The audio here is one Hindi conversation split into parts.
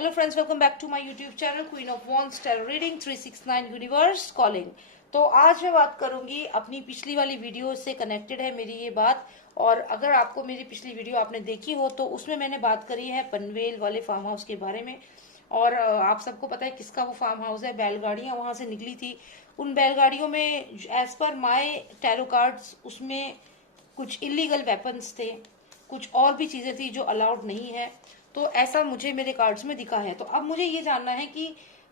Hello friends, welcome back to my YouTube channel queen of wands tarot reading 369 universe calling. तो आज मैं बात करूंगी अपनी पिछली वाली वीडियो से कनेक्टेड है मेरी ये बात। और अगर आपको मेरी पिछली वीडियो आपने देखी हो तो उसमें मैंने बात करी है पनवेल वाले फार्म हाउस के बारे में। और आप सबको पता है किसका वो फार्म हाउस है। बैलगाड़ियां वहां से निकली थी। उन बैलगाड़ियों में as per my tarot cards उसमें कुछ इलीगल वेपन्स थे, कुछ और भी चीजें थी जो अलाउड नहीं है। तो ऐसा मुझे मेरे कार्ड्स में दिखा है। तो अब मुझे ये जानना है कि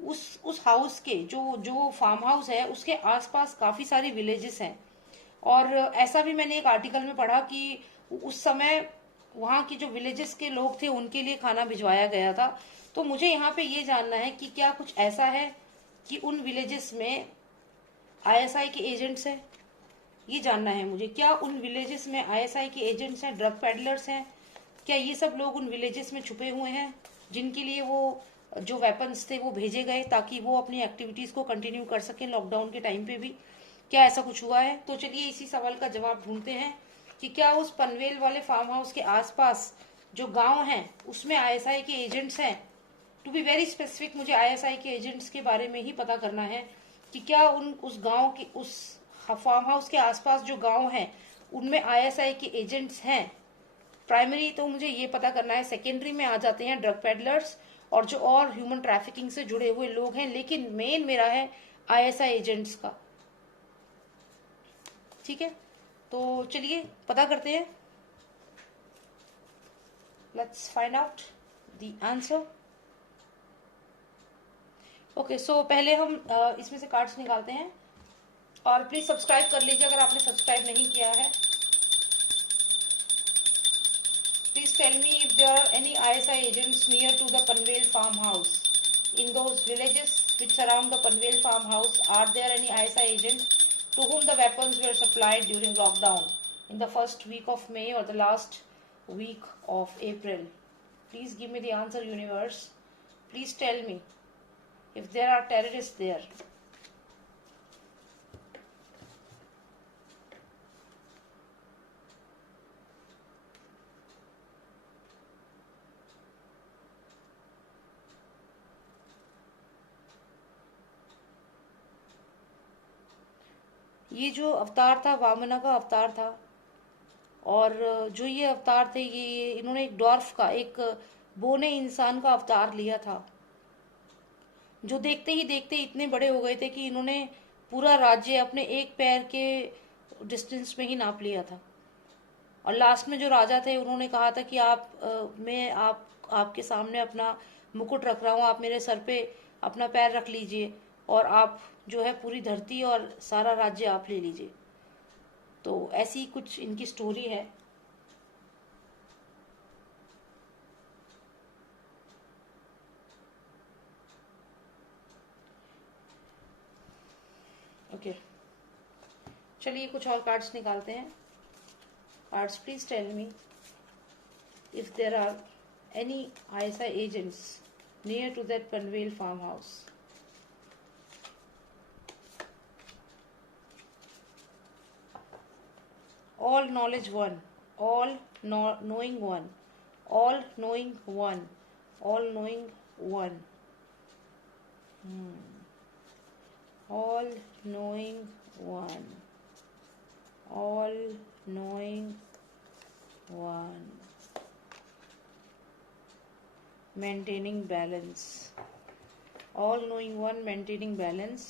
उस हाउस के जो जो फार्म हाउस है उसके आसपास काफी सारी विलेजेस हैं। और ऐसा भी मैंने एक आर्टिकल में पढ़ा कि उस समय वहाँ की जो विलेजेस के लोग थे उनके लिए खाना भिजवाया गया था। तो मुझे यहाँ पे ये जानना है कि क्या कुछ ऐसा है कि उन विलेजेस में आईएसआई के एजेंट्स हैं। ये जानना है मुझे, क्या उन विलेजेस में आईएसआई के एजेंट्स हैं, ड्रग पेडलर्स हैं। क्या ये सब लोग उन विलेजेस में छुपे हुए हैं जिनके लिए वो जो वेपन्स थे वो भेजे गए ताकि वो अपनी एक्टिविटीज को कंटिन्यू कर सकें लॉकडाउन के टाइम पे भी। क्या ऐसा कुछ हुआ है? तो चलिए इसी सवाल का जवाब ढूंढते हैं कि क्या उस पनवेल वाले फार्म हाउस के आसपास जो गांव हैं उसमें आईएसआई के एजेंट्स हैं। टू बी वेरी स्पेसिफिक, मुझे आईएसआई के एजेंट्स के बारे में ही पता करना है कि क्या उस गांव के उस फार्म हाउस के आसपास जो गांव हैं उनमें आईएसआई के एजेंट्स हैं। प्राइमरी तो मुझे ये पता करना है। सेकेंडरी में आ जाते हैं ड्रग पेडलर्स और जो और ह्यूमन ट्रैफिकिंग से जुड़े हुए लोग हैं। लेकिन मेन मेरा है आईएसआई एजेंट्स का। ठीक है, तो चलिए पता करते हैं। Let's find out the answer. Okay, so पहले हम इसमें से कार्ड्स निकालते हैं। और प्लीज सब्सक्राइब कर लीजिए अगर आपने सब्सक्राइब नहीं किया है। Please tell me if there are any ISI agents near to the Panvel farmhouse. In those villages which surround the Panvel farmhouse, are there any ISI agents to whom the weapons were supplied during lockdown in the first week of May or the last week of April? Please give me the answer, universe. Please tell me if there are terrorists there. ये जो अवतार था वामना का अवतार था। और जो ये अवतार थे ये इन्होंने एक डॉर्फ का, एक बोने इंसान का अवतार लिया था जो देखते ही देखते इतने बड़े हो गए थे कि इन्होंने पूरा राज्य अपने एक पैर के डिस्टेंस में ही नाप लिया था। और लास्ट में जो राजा थे उन्होंने कहा था कि मैं आपके सामने अपना मुकुट रख रहा हूँ, आप मेरे सर पे अपना पैर रख लीजिए और आप जो है पूरी धरती और सारा राज्य आप ले लीजिए। तो ऐसी कुछ इनकी स्टोरी है। ओके, चलिए कुछ और कार्ड्स निकालते हैं। Cards, please tell me if there are any ISI agents near to that Panvel farmhouse. All knowledge one, all knowing one, all knowing one, all knowing one. All knowing one, all knowing one. Maintaining balance. All knowing one, maintaining balance.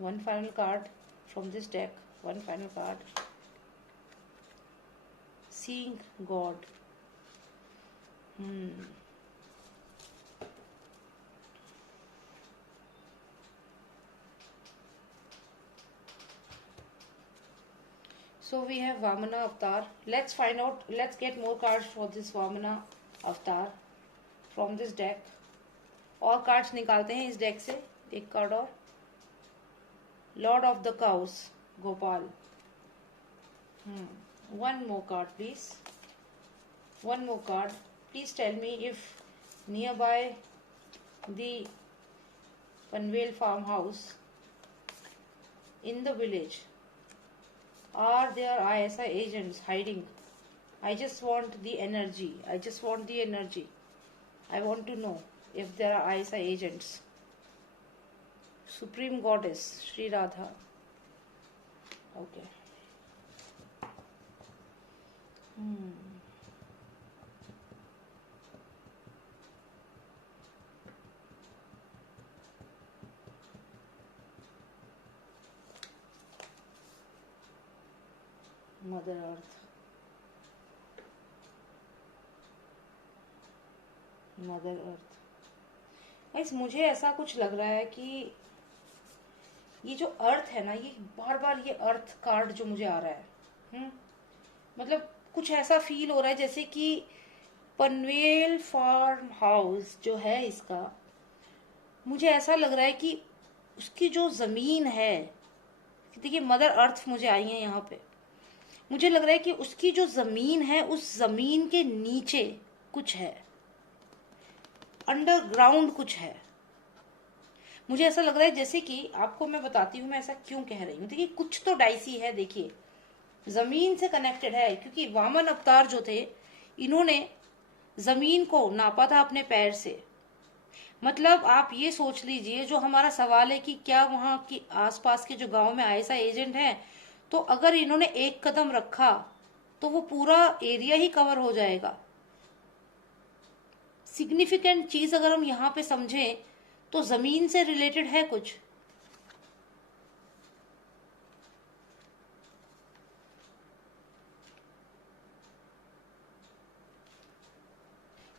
One final card from this deck. One final card. Seeing God. So we have Vamana avatar. Let's find out. Let's get more cards for this Vamana avatar from this deck. और कार्ड्स निकालते हैं इस डेक से। एक कार्ड और, Lord of the cows Gopal. One more card, please. One more card. Please tell me if nearby the Panvel farmhouse in the village are there ISI agents hiding. I just want the energy. I just want the energy. I want to know if there are ISI agents. Supreme Goddess, Sri Radha. Okay. Mother Earth. Mother earth. Guys मुझे ऐसा कुछ लग रहा है कि ये जो अर्थ है ना, ये बार बार ये अर्थ कार्ड जो मुझे आ रहा है, मतलब कुछ ऐसा फील हो रहा है जैसे कि पनवेल फार्म हाउस जो है इसका, मुझे ऐसा लग रहा है कि उसकी जो जमीन है, देखिए मदर अर्थ मुझे आई है यहाँ पे, मुझे लग रहा है कि उसकी जो जमीन है उस जमीन के नीचे कुछ है, अंडरग्राउंड कुछ है। मुझे ऐसा लग रहा है जैसे कि आपको मैं बताती हूँ मैं ऐसा क्यों कह रही हूँ। देखिए कुछ तो डाइसी है, देखिए जमीन से कनेक्टेड है, क्योंकि वामन अवतार जो थे इन्होंने जमीन को नापा था अपने पैर से। मतलब आप ये सोच लीजिए, जो हमारा सवाल है कि क्या वहां की आसपास के जो गांव में ऐसा एजेंट है, तो अगर इन्होंने एक कदम रखा तो वो पूरा एरिया ही कवर हो जाएगा। सिग्निफिकेंट चीज अगर हम यहाँ पे समझें तो जमीन से रिलेटेड है कुछ।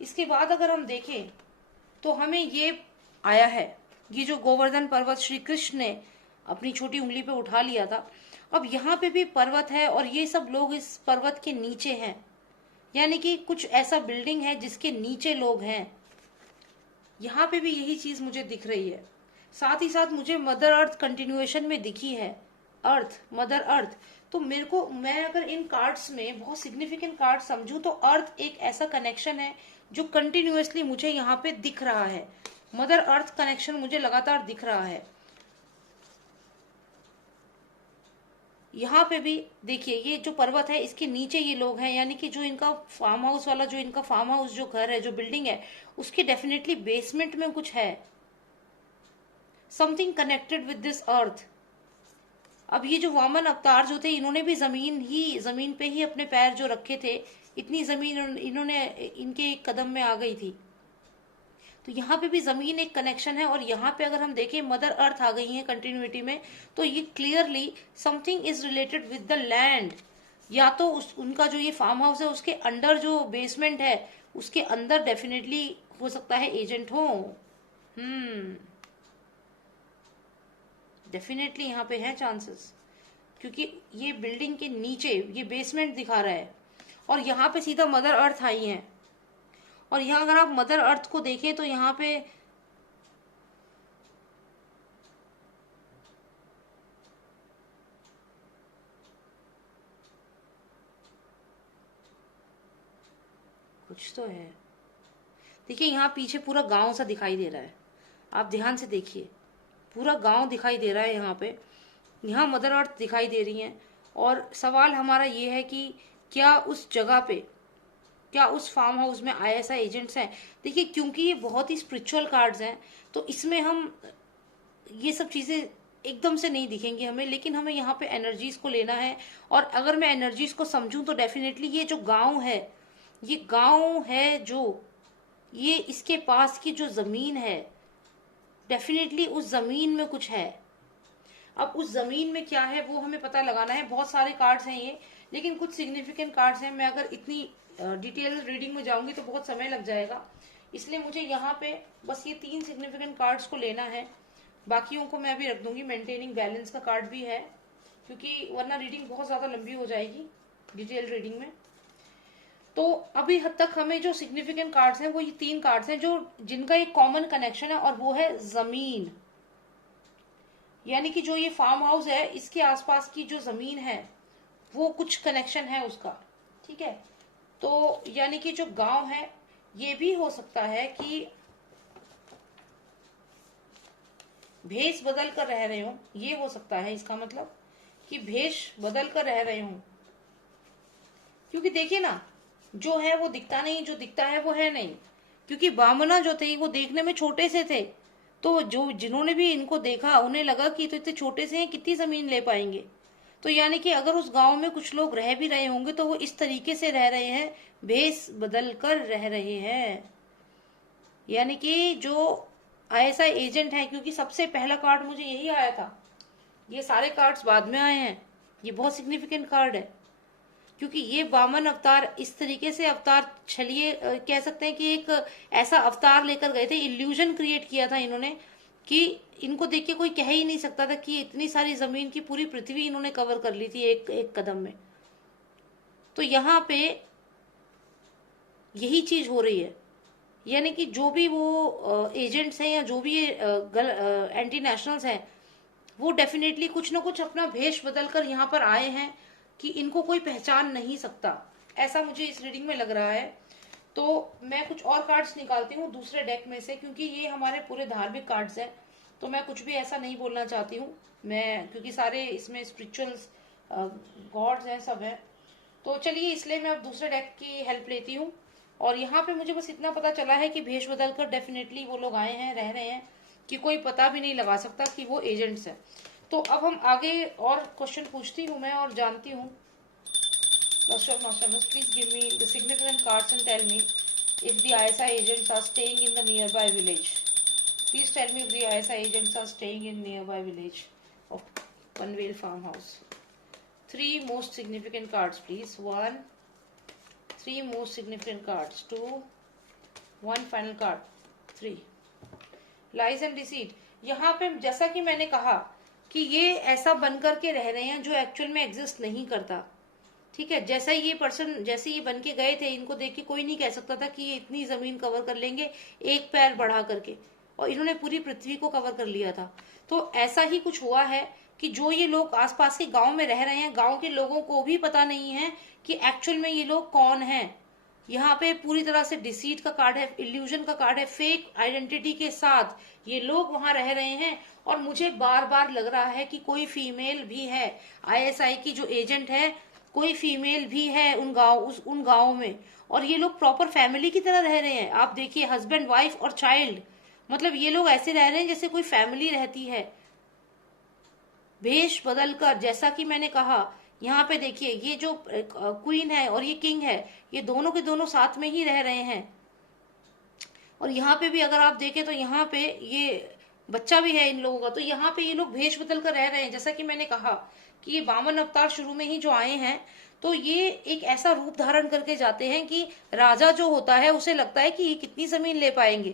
इसके बाद अगर हम देखें तो हमें ये आया है, ये जो गोवर्धन पर्वत श्री कृष्ण ने अपनी छोटी उंगली पे उठा लिया था, अब यहाँ पे भी पर्वत है और ये सब लोग इस पर्वत के नीचे हैं, यानी कि कुछ ऐसा बिल्डिंग है जिसके नीचे लोग हैं। यहाँ पे भी यही चीज मुझे दिख रही है। साथ ही साथ मुझे मदर अर्थ कंटिन्यूएशन में दिखी है, अर्थ, मदर अर्थ। तो मेरे को, मैं अगर इन कार्ड्स में बहुत सिग्निफिकेंट कार्ड समझूं तो अर्थ एक ऐसा कनेक्शन है जो कंटिन्यूअसली मुझे यहाँ पे दिख रहा है। मदर अर्थ कनेक्शन मुझे लगातार दिख रहा है। यहाँ पे भी देखिए ये जो पर्वत है इसके नीचे ये लोग हैं, यानी कि जो इनका फार्म हाउस वाला, जो इनका फार्म हाउस जो घर है, जो बिल्डिंग है, उसके डेफिनेटली बेसमेंट में कुछ है, something connected with this earth. अब ये जो वामन अवतार जो थे इन्होंने भी जमीन पे ही अपने पैर जो रखे थे, इतनी जमीन इन्होंने इनके एक कदम में आ गई थी। तो यहाँ पे भी जमीन एक कनेक्शन है, और यहाँ पे अगर हम देखें मदर अर्थ आ गई है कंटिन्यूटी में, तो ये clearly something is related with the land. या तो उनका जो ये फार्म हाउस है उसके अंडर जो बेसमेंट है उसके अंदर डेफिनेटली हो सकता है एजेंट हो। डेफिनेटली यहाँ पे है चांसेस, क्योंकि ये बिल्डिंग के नीचे ये बेसमेंट दिखा रहा है और यहाँ पे सीधा मदर अर्थ आई है। और यहाँ अगर आप मदर अर्थ को देखें तो यहाँ पे कुछ तो है। देखिए यहाँ पीछे पूरा गांव सा दिखाई दे रहा है, आप ध्यान से देखिए, पूरा गांव दिखाई दे रहा है यहाँ पे। यहाँ मदर अर्थ दिखाई दे रही हैं, और सवाल हमारा ये है कि क्या उस जगह पे, क्या उस फार्म हाउस में ISI एजेंट्स हैं। देखिए क्योंकि ये बहुत ही स्पिरिचुअल कार्ड्स हैं तो इसमें हम ये सब चीजें एकदम से नहीं दिखेंगी हमें, लेकिन हमें यहाँ पे एनर्जीज को लेना है। और अगर मैं एनर्जीज को समझूं तो डेफिनेटली ये जो गांव है, ये गांव है जो, ये इसके पास की जो जमीन है, डेफिनेटली उस जमीन में कुछ है। अब उस जमीन में क्या है वो हमें पता लगाना है। बहुत सारे कार्ड्स हैं ये, लेकिन कुछ सिग्निफिकेंट कार्ड्स हैं। मैं अगर इतनी डिटेल रीडिंग में जाऊंगी तो बहुत समय लग जाएगा, इसलिए मुझे यहाँ पे बस ये 3 सिग्निफिकेंट कार्ड्स को लेना है। बाकियों को मैं अभी रख दूंगी। मेंटेनिंग बैलेंस का कार्ड भी है, क्योंकि वरना रीडिंग बहुत ज्यादा लंबी हो जाएगी डिटेल रीडिंग में। तो अभी हद तक हमें जो सिग्निफिकेंट कार्ड्स हैं वो ये 3 कार्ड्स हैं, जो जिनका एक कॉमन कनेक्शन है, और वो है जमीन। यानी कि जो ये फार्म हाउस है इसके आसपास की जो जमीन है वो कुछ कनेक्शन है उसका, ठीक है। तो यानी कि जो गांव है ये भी हो सकता है कि भेष बदल कर रह रहे हो, ये हो सकता है। इसका मतलब कि भेष बदल कर रह रहे हो, क्योंकि देखिए ना, जो है वो दिखता नहीं, जो दिखता है वो है नहीं। क्योंकि बामना जो थे वो देखने में छोटे से थे, तो जो जिन्होंने भी इनको देखा उन्हें लगा कि तो इतने छोटे से हैं, कितनी जमीन ले पाएंगे। तो यानी कि अगर उस गांव में कुछ लोग रह भी रहे होंगे तो वो इस तरीके से रह रहे हैं, भेष बदल कर रह रहे हैं। यानी कि जो आईएसआई एजेंट है, क्योंकि सबसे पहला कार्ड मुझे यही आया था, ये सारे कार्ड्स बाद में आए हैं, ये बहुत सिग्निफिकेंट कार्ड है। क्योंकि ये वामन अवतार इस तरीके से अवतार छलिए कह सकते हैं कि एक ऐसा अवतार लेकर गए थे, इल्यूजन क्रिएट किया था इन्होंने कि इनको देख के कोई कह ही नहीं सकता था कि इतनी सारी जमीन की पूरी पृथ्वी इन्होंने कवर कर ली थी एक एक कदम में। तो यहाँ पे यही चीज हो रही है, यानी कि जो भी वो एजेंट्स हैं या जो भी एंटी नेशनल्स हैं, वो डेफिनेटली कुछ ना कुछ अपना भेष बदल कर यहाँ पर आए हैं कि इनको कोई पहचान नहीं सकता, ऐसा मुझे इस रीडिंग में लग रहा है। तो मैं कुछ और कार्ड्स निकालती हूँ दूसरे डेक में से, क्योंकि ये हमारे पूरे धार्मिक कार्ड्स हैं, तो मैं कुछ भी ऐसा नहीं बोलना चाहती हूँ मैं, क्योंकि सारे इसमें स्पिरिचुअल्स गॉड्स हैं, सब हैं। तो चलिए, इसलिए मैं अब दूसरे डेक की हेल्प लेती हूँ। और यहाँ पे मुझे बस इतना पता चला है कि भेष बदल कर डेफिनेटली वो लोग आए हैं, रह रहे हैं, कि कोई पता भी नहीं लगा सकता कि वो एजेंट्स हैं। तो अब हम आगे और क्वेश्चन पूछती हूँ मैं और जानती हूँ। Master of Masterminds, please give me the significant cards and tell me if the ISI agents are staying in the nearby village. Please tell me if the ISI agents are staying in nearby village of Panvel farmhouse. 3 most significant cards, please. 1, 3 most significant cards. 2, 1 final card. 3. Lies and deceit. यहाँ पे जैसा कि मैंने कहा कि ये ऐसा बन करके रह रहे हैं जो एक्चुअल में एग्जिस्ट नहीं करता। ठीक है, जैसा ये पर्सन, जैसे ये बन के गए थे, इनको देख के कोई नहीं कह सकता था कि ये इतनी जमीन कवर कर लेंगे एक पैर बढ़ा करके, और इन्होंने पूरी पृथ्वी को कवर कर लिया था। तो ऐसा ही कुछ हुआ है कि जो ये लोग आसपास के गांव में रह रहे हैं, गांव के लोगों को भी पता नहीं है कि एक्चुअल में ये लोग कौन हैं। यहाँ पे पूरी तरह से डिसीट का कार्ड है, इल्यूजन का कार्ड है, फेक आइडेंटिटी के साथ ये लोग वहां रह रहे हैं। और मुझे बार बार लग रहा है कि कोई फीमेल भी है, आईएसआई की जो एजेंट है, कोई फीमेल भी है उन गाँव में, और ये लोग प्रॉपर फैमिली की तरह रह रहे हैं। आप देखिए, हस्बैंड, वाइफ और चाइल्ड, मतलब ये लोग ऐसे रह रहे हैं जैसे कोई फैमिली रहती है, भेष बदल कर। जैसा कि मैंने कहा, यहाँ पे देखिए, ये जो क्वीन है और ये किंग है, ये दोनों के दोनों साथ में ही रह रहे हैं। और यहाँ पे भी अगर आप देखें तो यहाँ पे ये बच्चा भी है इन लोगों का। तो यहाँ पे ये लोग भेष बदल कर रह रहे हैं। जैसा कि मैंने कहा कि ये वामन अवतार शुरू में ही जो आए हैं, तो ये एक ऐसा रूप धारण करके जाते हैं कि राजा जो होता है उसे लगता है कि ये कितनी जमीन ले पाएंगे,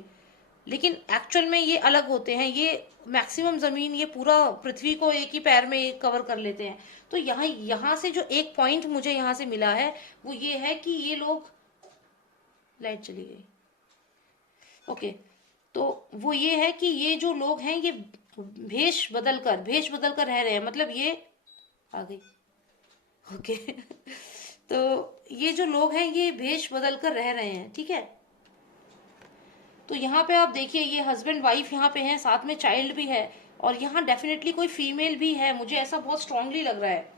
लेकिन एक्चुअल में ये अलग होते हैं। ये मैक्सिमम जमीन, ये पूरा पृथ्वी को एक ही पैर में कवर कर लेते हैं। तो यहाँ से जो एक पॉइंट मुझे यहाँ से मिला है वो ये है कि ये लोग, लाइट चली गई, ओके, तो वो ये है कि ये जो लोग हैं ये भेष बदल कर रह रहे हैं, मतलब ये आ गई, ओके तो ये जो लोग हैं ये भेष बदल कर रह रहे हैं। ठीक है, तो यहाँ पे आप देखिए, ये हस्बैंड वाइफ यहाँ पे हैं, साथ में चाइल्ड भी है, और यहाँ डेफिनेटली कोई फीमेल भी है, मुझे ऐसा बहुत स्ट्रांगली लग रहा है।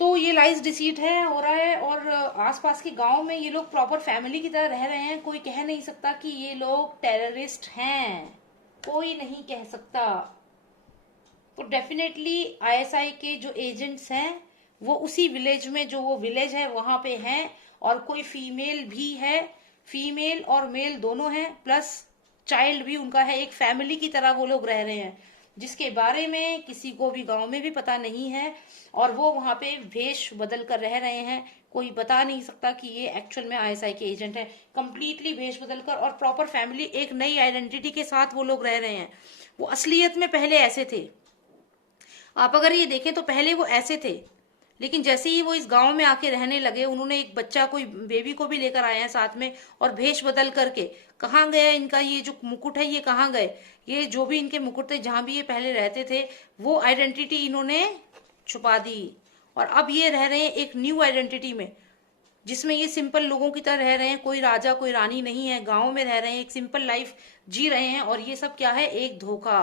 तो ये लाइज डिसीट है, हो रहा है, और आसपास के गांव में ये लोग प्रॉपर फैमिली की तरह रह रहे हैं। कोई कह नहीं सकता कि ये लोग टेररिस्ट हैं, कोई नहीं कह सकता। तो डेफिनेटली आईएसआई के जो एजेंट्स हैं वो उसी विलेज में, जो वो विलेज है वहां पे हैं, और कोई फीमेल भी है, फीमेल और मेल दोनों हैं, प्लस चाइल्ड भी उनका है। एक फैमिली की तरह वो लोग रह रहे हैं, जिसके बारे में किसी को भी गांव में भी पता नहीं है, और वो वहां पे भेष बदल कर रह रहे हैं। कोई बता नहीं सकता कि ये एक्चुअल में आईएसआई के एजेंट है। कंप्लीटली भेष बदल कर और प्रॉपर फैमिली, एक नई आइडेंटिटी के साथ वो लोग रह रहे हैं। वो असलियत में पहले ऐसे थे, आप अगर ये देखें तो पहले वो ऐसे थे, लेकिन जैसे ही वो इस गांव में आके रहने लगे, उन्होंने एक बच्चा, कोई बेबी को भी लेकर आए हैं साथ में, और भेष बदल करके कहाँ गया इनका ये जो मुकुट है, ये कहाँ गए, ये जो भी इनके मुकुट थे, जहां भी ये पहले रहते थे, वो आइडेंटिटी इन्होंने छुपा दी, और अब ये रह रहे हैं एक न्यू आइडेंटिटी में, जिसमें ये सिंपल लोगों की तरह रह रहे हैं। कोई राजा कोई रानी नहीं है, गाँव में रह रहे हैं, एक सिंपल लाइफ जी रहे हैं, और ये सब क्या है, एक धोखा।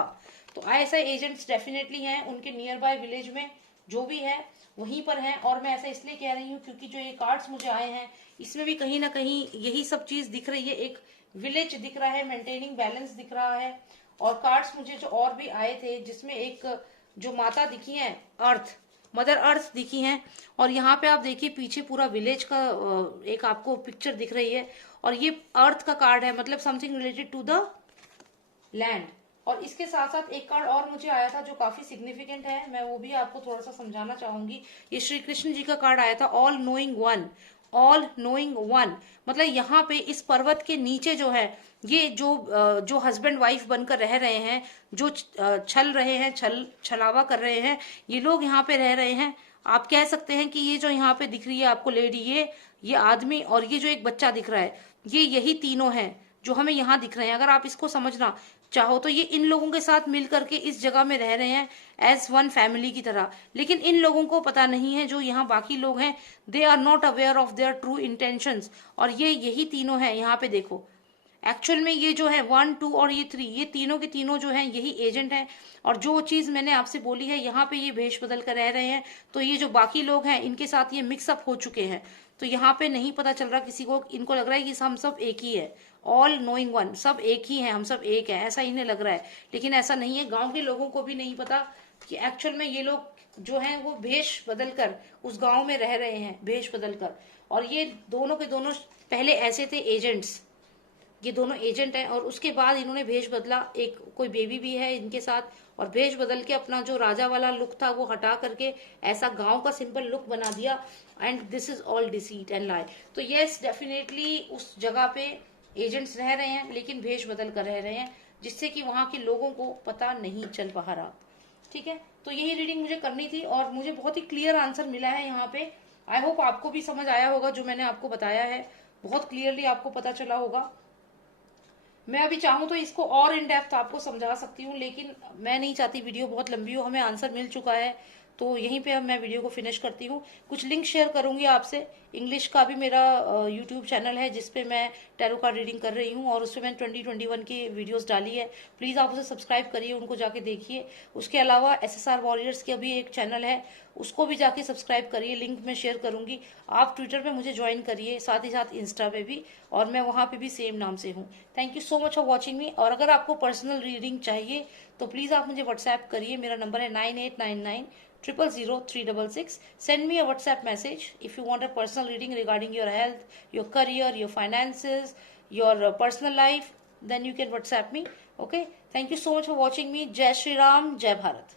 तो आईएसआई एजेंट्स डेफिनेटली हैं उनके नियर बाय विलेज में, जो भी है वहीं पर है। और मैं ऐसा इसलिए कह रही हूँ क्योंकि जो ये कार्ड्स मुझे आए हैं इसमें भी कहीं ना कहीं यही सब चीज दिख रही है। एक विलेज दिख रहा है, मेंटेनिंग बैलेंस दिख रहा है। और कार्ड्स मुझे जो और भी आए थे जिसमें एक जो माता दिखी है, अर्थ, मदर अर्थ दिखी हैं। और यहाँ पे आप देखिए पीछे पूरा विलेज का एक आपको पिक्चर दिख रही है। और ये अर्थ का कार्ड है, मतलब something related to the land. और इसके साथ साथ एक कार्ड और मुझे आया था जो काफी सिग्निफिकेंट है, मैं वो भी आपको थोड़ा सा समझाना चाहूंगी। ये श्री कृष्ण जी का कार्ड आया था, all knowing one. All knowing one मतलब यहाँ पे इस पर्वत के नीचे जो है, ये जो हस्बैंड वाइफ बनकर रह रहे हैं, जो छल रहे हैं, छलावा कर रहे हैं, ये लोग यहाँ पे रह रहे हैं। आप कह सकते हैं कि ये जो यहाँ पे दिख रही है आपको लेडी, ये आदमी और ये जो एक बच्चा दिख रहा है, ये यही तीनों हैं जो हमें यहाँ दिख रहे हैं। अगर आप इसको समझना चाहो तो ये इन लोगों के साथ मिल करके इस जगह में रह रहे हैं एज वन फैमिली की तरह। लेकिन इन लोगों को पता नहीं है, जो यहाँ बाकी लोग हैं, they are not aware of their true intentions. और ये यही तीनों हैं, यहाँ पे देखो एक्चुअल में ये जो है 1 2 और ये 3, ये तीनों के तीनों जो हैं यही एजेंट हैं। और जो चीज मैंने आपसे बोली है, यहाँ पे ये भेष बदल कर रह रहे हैं, तो ये जो बाकी लोग हैं इनके साथ ये मिक्सअप हो चुके हैं। तो यहाँ पे नहीं पता चल रहा किसी को, इनको लग रहा है कि हम सब एक ही है, ऑल नोइंग वन, सब एक ही है, हम सब एक है, ऐसा इन्हें लग रहा है। लेकिन ऐसा नहीं है। गांव के लोगों को भी नहीं पता कि एक्चुअल में ये लोग जो हैं वो भेष बदल कर उस गांव में रह रहे हैं, भेष बदल कर। और ये दोनों के दोनों पहले ऐसे थे एजेंट्स, ये दोनों एजेंट हैं। और उसके बाद इन्होंने भेष बदला, एक कोई बेबी भी है इनके साथ, और भेष बदल के अपना जो राजा वाला लुक था वो हटा करके ऐसा गांव का सिंपल लुक बना दिया। And this is all deceit and lie. तो यस, डेफिनेटली उस जगह पे एजेंट्स रह रहे हैं लेकिन भेष बदल कर रह रहे हैं, जिससे कि वहां के लोगों को पता नहीं चल पा रहा। ठीक है, तो यही रीडिंग मुझे करनी थी और मुझे बहुत ही क्लियर आंसर मिला है यहाँ पे। आई होप आपको भी समझ आया होगा, जो मैंने आपको बताया है बहुत क्लियरली आपको पता चला होगा। मैं अभी चाहूँ तो इसको और इन डेप्थ आपको समझा सकती हूँ, लेकिन मैं नहीं चाहती वीडियो बहुत लंबी हो। हमें आंसर मिल चुका है, तो यहीं पे अब मैं वीडियो को फिनिश करती हूँ। कुछ लिंक शेयर करूंगी आपसे। इंग्लिश का भी मेरा यूट्यूब चैनल है जिसपे मैं टैरो कार्ड रीडिंग कर रही हूँ, और उसपे मैंने 2021 की वीडियोस डाली है। प्लीज आप उसे सब्सक्राइब करिए, उनको जाके देखिए। उसके अलावा SSR वॉरियर्स का भी एक चैनल है, उसको भी जाके सब्सक्राइब करिए, लिंक मैं शेयर करूंगी। आप ट्विटर पे मुझे ज्वाइन करिए, साथ ही साथ इंस्टा पे भी, और मैं वहां पे भी सेम नाम से हूँ। Thank you so much for watching मी। और अगर आपको पर्सनल रीडिंग चाहिए तो प्लीज आप मुझे व्हाट्सएप करिए। मेरा नंबर है 9899 000 366. Send me a WhatsApp message if you want a personal reading regarding your health, your career, your finances, your personal life. Then you can WhatsApp me. Okay. Thank you so much for watching me. Jai Shri Ram, Jai Bharat.